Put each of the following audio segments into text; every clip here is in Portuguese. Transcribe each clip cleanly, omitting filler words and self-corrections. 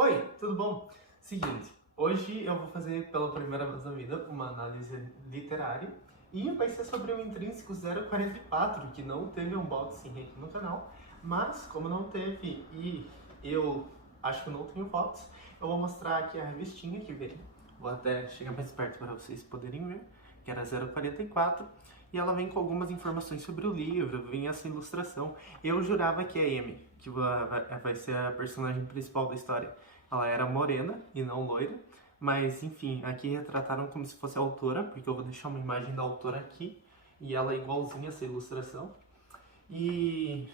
Oi, tudo bom? Seguinte, hoje eu vou fazer pela primeira vez na vida uma análise literária e vai ser sobre o Intrínseco 044, que não teve unboxing aqui no canal, mas como não teve e eu acho que não tenho fotos, eu vou mostrar aqui a revistinha que veio. Vou até chegar mais perto para vocês poderem ver, que era 044. E ela vem com algumas informações sobre o livro, vem essa ilustração. Eu jurava que a Amy, que vai ser a personagem principal da história, ela era morena e não loira. Mas, enfim, aqui retrataram como se fosse a autora, porque eu vou deixar uma imagem da autora aqui. E ela é igualzinha a essa ilustração. E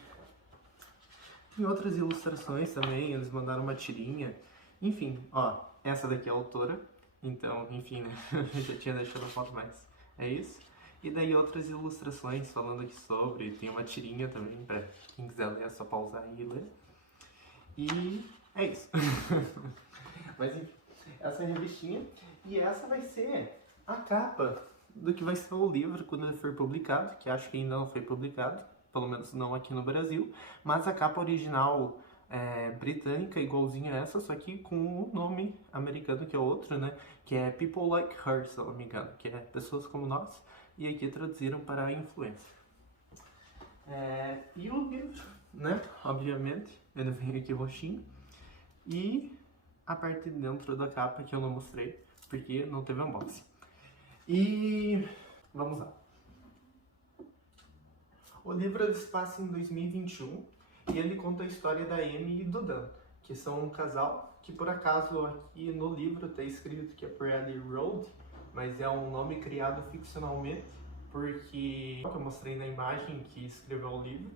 tem outras ilustrações também, eles mandaram uma tirinha. Enfim, ó, essa daqui é a autora. Então, enfim, né? Eu já tinha deixado a foto, mas é isso. E daí outras ilustrações falando aqui sobre, tem uma tirinha também pra quem quiser ler, é só pausar e ler. E é isso. Mas enfim, essa é a revistinha. E essa vai ser a capa do que vai ser o livro quando ele for publicado, que acho que ainda não foi publicado, pelo menos não aqui no Brasil. Mas a capa original britânica, igualzinha a essa, só que com um nome americano que é outro, né? Que é People Like Her, se eu não me engano, que é Pessoas Como Nós. E aqui traduziram para influência. E o livro, né? Obviamente, ele vem aqui roxinho. E a parte de dentro da capa que eu não mostrei, porque não teve unboxing. E vamos lá. O livro ele se passa em 2021 e ele conta a história da Amy e do Dan, que são um casal que por acaso aqui no livro está escrito que é por Ellie Road, mas é um nome criado ficcionalmente, porque eu mostrei na imagem que escreveu o livro,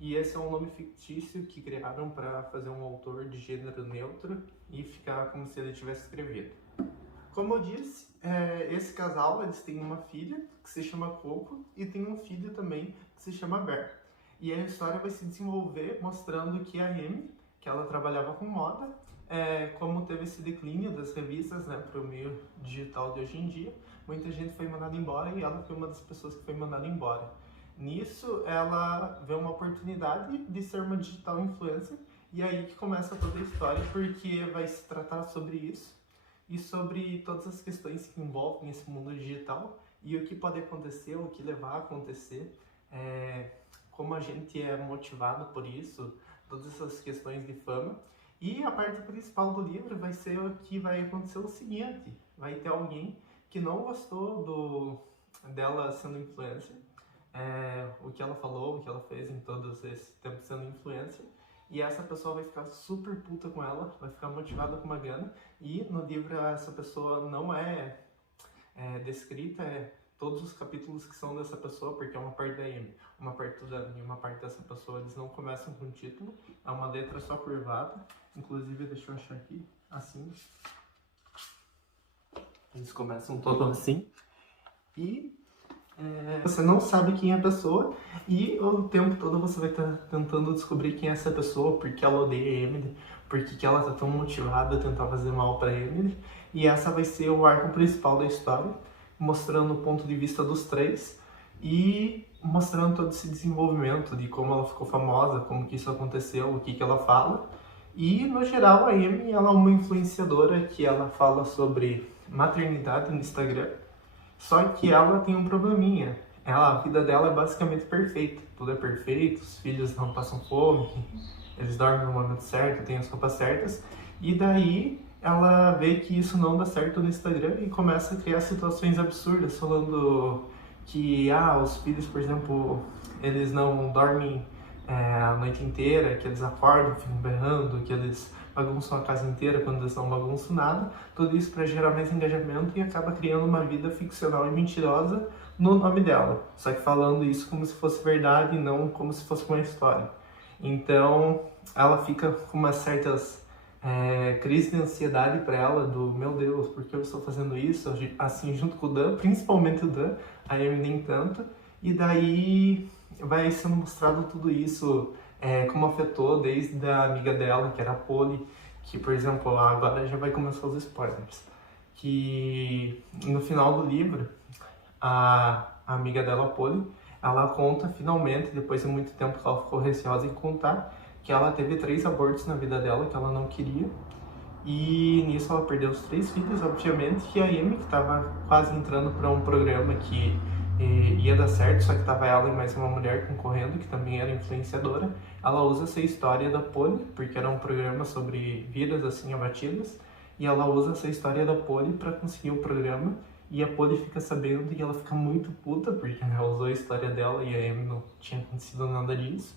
e esse é um nome fictício que criaram para fazer um autor de gênero neutro e ficar como se ele tivesse escrevido. Como eu disse, esse casal eles têm uma filha que se chama Coco e tem um filho também que se chama Bear. E a história vai se desenvolver mostrando que a Amy, que ela trabalhava com moda, como teve esse declínio das revistas, né, para o meio digital de hoje em dia, muita gente foi mandada embora e ela foi uma das pessoas que foi mandada embora. Nisso, ela vê uma oportunidade de ser uma digital influencer e aí que começa toda a história, porque vai se tratar sobre isso e sobre todas as questões que envolvem esse mundo digital e o que pode acontecer, o que levar a acontecer, como a gente é motivado por isso, todas essas questões de fama. E a parte principal do livro vai ser o que vai acontecer o seguinte: vai ter alguém que não gostou dela sendo influencer, o que ela falou, o que ela fez em todos esse tempo sendo influencer, e essa pessoa vai ficar super puta com ela, vai ficar motivada com uma gana, e no livro essa pessoa não é descrita, todos os capítulos que são dessa pessoa, porque é uma parte da Amy, uma parte da Dan e uma parte dessa pessoa, eles não começam com título, é uma letra só curvada, inclusive deixa eu achar aqui, assim, eles começam todos assim, e você não sabe quem é a pessoa, e o tempo todo você vai estar tentando descobrir quem é essa pessoa, porque ela odeia a Emily, porque ela tá tão motivada a tentar fazer mal pra Emily, e essa vai ser o arco principal da história, mostrando o ponto de vista dos três, e mostrando todo esse desenvolvimento de como ela ficou famosa, como que isso aconteceu, o que que ela fala. E, no geral, a Amy ela é uma influenciadora que ela fala sobre maternidade no Instagram, só que ela tem um probleminha. A vida dela é basicamente perfeita, tudo é perfeito, os filhos não passam fome, eles dormem no momento certo, têm as roupas certas, e daí ela vê que isso não dá certo no Instagram e começa a criar situações absurdas, falando que os filhos, por exemplo, eles não dormem a noite inteira, que eles acordam, ficam berrando, que eles bagunçam a casa inteira quando eles não bagunçam nada, tudo isso para gerar mais engajamento e acaba criando uma vida ficcional e mentirosa no nome dela, só que falando isso como se fosse verdade e não como se fosse uma história. Então ela fica com umas certas crises de ansiedade para ela, do meu Deus, por que eu estou fazendo isso, assim, junto com o Dan, principalmente o Dan, a Amy nem tanto, e daí vai sendo mostrado tudo isso, como afetou desde a amiga dela, que era a Polly, que, por exemplo, agora já vai começar os spoilers, que no final do livro, a amiga dela, a Polly, ela conta finalmente, depois de muito tempo que ela ficou receosa em contar, que ela teve 3 abortos na vida dela, que ela não queria, E nisso ela perdeu os 3 filhos, obviamente, e a Amy, que estava quase entrando para um programa que ia dar certo, só que tava ela e mais uma mulher concorrendo, que também era influenciadora, ela usa essa história da Polly, porque era um programa sobre vidas assim abatidas, e ela usa essa história da Polly para conseguir o programa, e a Polly fica sabendo e ela fica muito puta, porque ela usou a história dela e a Amy não tinha acontecido nada disso,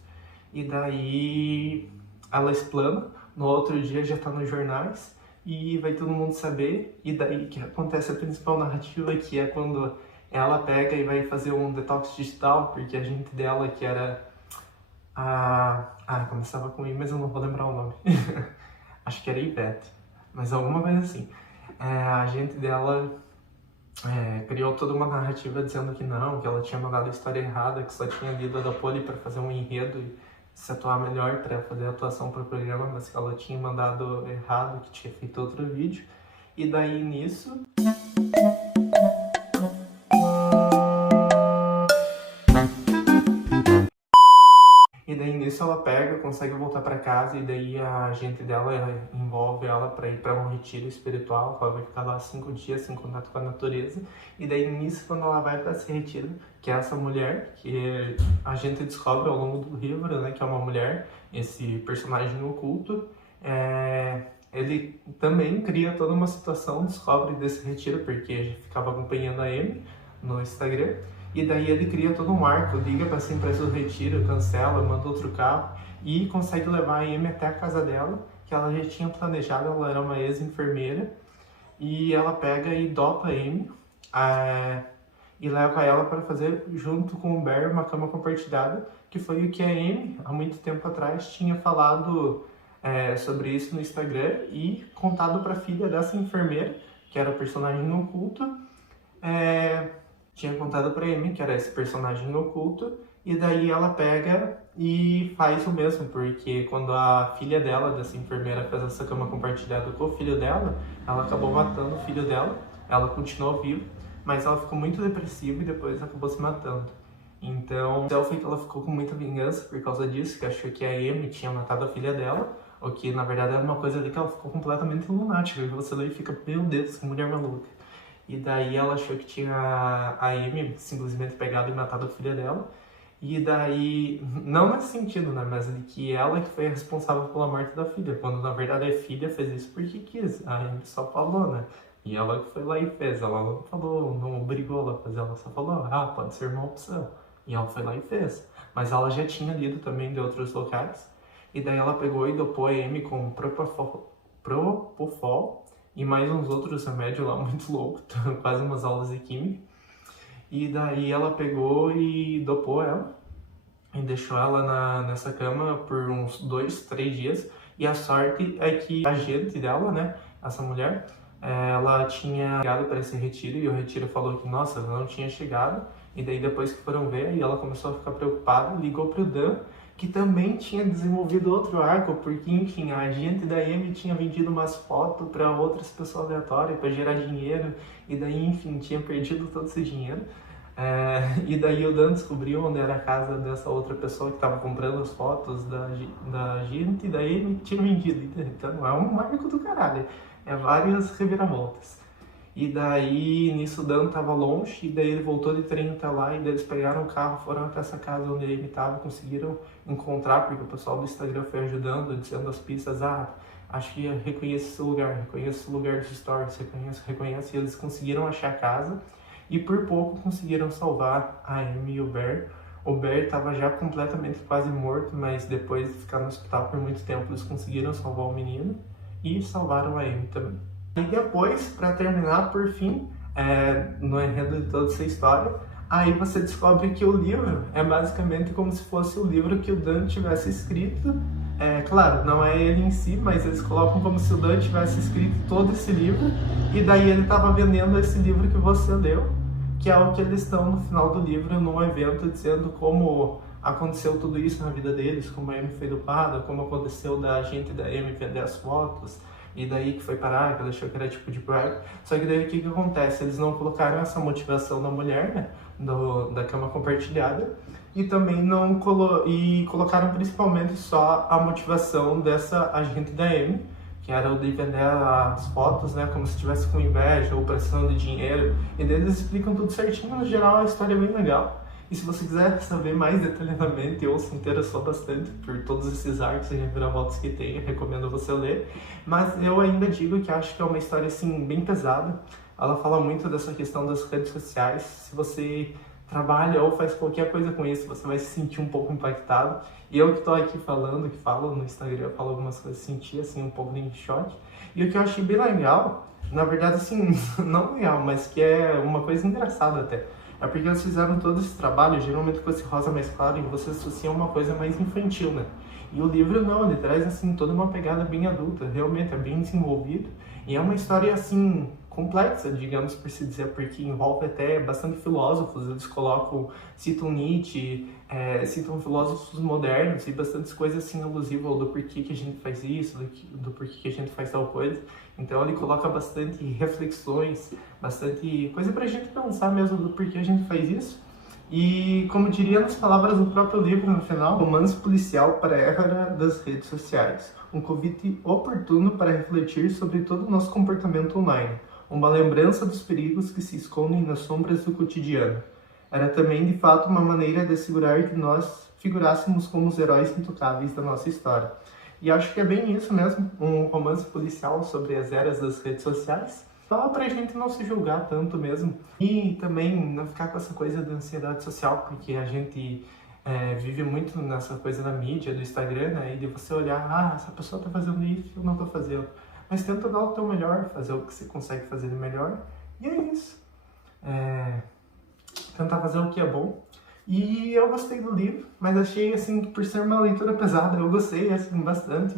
e daí ela explana, no outro dia já tá nos jornais, e vai todo mundo saber, e daí que acontece a principal narrativa, que é quando ela pega e vai fazer um detox digital, porque a gente dela, que era começava com I, mas eu não vou lembrar o nome. Acho que era Ivete, mas alguma coisa assim. A gente dela criou toda uma narrativa dizendo que não, que ela tinha mandado a história errada, que só tinha lido a da Polly para fazer um enredo e se atuar melhor para fazer a atuação para o programa, mas que ela tinha mandado errado, que tinha feito outro vídeo. E daí nisso... E daí nisso ela pega, consegue voltar para casa e daí a agente dela envolve ela para ir para um retiro espiritual, ela vai ficar lá 5 dias em contato com a natureza. E daí nisso, quando ela vai para esse retiro, que é essa mulher, que a gente descobre ao longo do livro, né, que é uma mulher, esse personagem oculto, ele também cria toda uma situação, descobre desse retiro, porque ficava acompanhando a Amy no Instagram. E daí ele cria todo um arco, liga para essa empresa do retiro, cancela, manda outro carro e consegue levar a Amy até a casa dela, que ela já tinha planejado, ela era uma ex-enfermeira, e ela pega e dopa a Amy e leva ela para fazer, junto com o Barry, uma cama compartilhada, que foi o que a Amy, há muito tempo atrás, tinha falado sobre isso no Instagram e contado para a filha dessa enfermeira, que era o personagem oculto, tinha contado pra Amy que era esse personagem oculto, e daí ela pega e faz o mesmo, porque quando a filha dela, dessa enfermeira, fez essa cama compartilhada com o filho dela, ela acabou matando o filho dela, ela continuou viva, mas ela ficou muito depressiva e depois acabou se matando. Então, foi que ela ficou com muita vingança por causa disso, que achou que a Amy tinha matado a filha dela, o que na verdade era uma coisa ali que ela ficou completamente lunática, e você daí fica, meu Deus, que mulher maluca. E daí ela achou que tinha a Amy simplesmente pegado e matado a filha dela. E daí, não nesse sentido, né, mas de que ela que foi responsável pela morte da filha, quando na verdade a filha fez isso porque quis. A Amy só falou, né? E ela que foi lá e fez. Ela não falou, não obrigou ela a fazer, ela só falou, pode ser uma opção. E ela foi lá e fez. Mas ela já tinha lido também de outros locais. E daí ela pegou e dopou a Amy com Propofol e mais uns outros remédios lá muito loucos, quase umas aulas de química. E daí ela pegou e dopou ela e deixou ela nessa cama por uns 2, 3 dias. E a sorte é que a agente dela, né, essa mulher, ela tinha chegado para esse retiro e o retiro falou que, nossa, ela não tinha chegado. E daí depois que foram ver, e ela começou a ficar preocupada, ligou pro Dan, que também tinha desenvolvido outro arco, porque, enfim, a agente da Amy tinha vendido umas fotos para outras pessoas aleatórias para gerar dinheiro, e daí, enfim, tinha perdido todo esse dinheiro. E daí o Dan descobriu onde era a casa dessa outra pessoa que estava comprando as fotos da agente, e daí ele tinha vendido. Então é um arco do caralho, várias reviravoltas. E daí, nisso, o Dan tava longe, e daí ele voltou de trem até lá, e daí eles pegaram o carro, foram até essa casa onde ele tava, conseguiram encontrar, porque o pessoal do Instagram foi ajudando, dizendo as pistas, acho que reconhece esse lugar dos stories, reconhece, e eles conseguiram achar a casa, e por pouco conseguiram salvar a Amy e o Bear. O Bear tava já completamente quase morto, mas depois de ficar no hospital por muito tempo, eles conseguiram salvar o menino, e salvaram a Amy também. E depois, para terminar, por fim, no enredo de toda essa história, aí você descobre que o livro é basicamente como se fosse o livro que o Dan tivesse escrito. Claro, não é ele em si, mas eles colocam como se o Dan tivesse escrito todo esse livro, e daí ele estava vendendo esse livro que você leu, que é o que eles estão no final do livro, num evento, dizendo como aconteceu tudo isso na vida deles, como a Amy foi dopada, como aconteceu da agente da Amy vender as fotos, e daí que foi parar, que ela achou que era tipo de bribe. Só que daí o que acontece? Eles não colocaram essa motivação da mulher, né, da cama compartilhada, e também colocaram principalmente só a motivação dessa agente da Amy, que era o de vender as fotos, né, como se estivesse com inveja ou precisando de dinheiro, e daí eles explicam tudo certinho. No geral, a história é bem legal. E se você quiser saber mais detalhadamente ou se interessou bastante por todos esses arcos e reviravoltas que tem, eu recomendo você ler. Mas eu ainda digo que acho que é uma história assim bem pesada. Ela fala muito dessa questão das redes sociais. Se você trabalha ou faz qualquer coisa com isso, você vai se sentir um pouco impactado. E eu que estou aqui falando, que falo no Instagram, eu falo algumas coisas, senti assim um pouco de choque. E o que eu achei bem legal, na verdade assim, não legal, mas que é uma coisa engraçada até, é porque eles fizeram todo esse trabalho, geralmente com esse rosa mais claro, e você associa uma coisa mais infantil, né? E o livro não, ele traz assim toda uma pegada bem adulta, realmente é bem desenvolvido. E é uma história assim complexa, digamos por se dizer, porque envolve até bastante filósofos. Eles colocam, citam Nietzsche, citam filósofos modernos e bastantes coisas assim alusivas do porquê que a gente faz isso, do porquê que a gente faz tal coisa. Então ele coloca bastante reflexões, bastante coisa pra gente pensar mesmo do porquê a gente faz isso. E, como diria nas palavras do próprio livro no final, romance policial para a era das redes sociais. Um convite oportuno para refletir sobre todo o nosso comportamento online. Uma lembrança dos perigos que se escondem nas sombras do cotidiano. Era também, de fato, uma maneira de assegurar que nós figurássemos como os heróis intocáveis da nossa história. E acho que é bem isso mesmo, um romance policial sobre as eras das redes sociais. Só pra gente não se julgar tanto mesmo. E também não ficar com essa coisa da ansiedade social, porque a gente vive muito nessa coisa da mídia, do Instagram, né? E de você olhar, essa pessoa tá fazendo isso, eu não tô fazendo. Mas tenta dar o teu melhor, fazer o que você consegue fazer de melhor. E é isso. Tentar fazer o que é bom. E eu gostei do livro, mas achei assim que por ser uma leitura pesada, eu gostei assim bastante.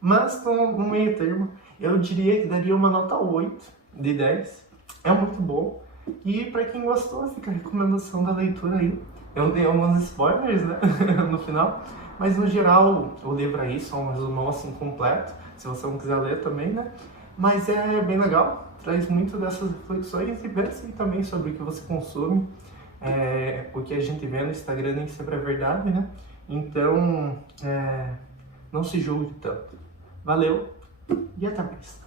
Mas tô no meio termo. Eu diria que daria uma nota 8 de 10. É muito bom. E para quem gostou, fica a recomendação da leitura aí. Eu dei alguns spoilers, né, no final. Mas no geral, o livro aí só um resumão assim completo. Se você não quiser ler também, né. Mas é bem legal. Traz muito dessas reflexões e pensa também sobre o que você consome. O que a gente vê no Instagram nem sempre é verdade, né. Então, não se julgue tanto. Valeu! E até mais.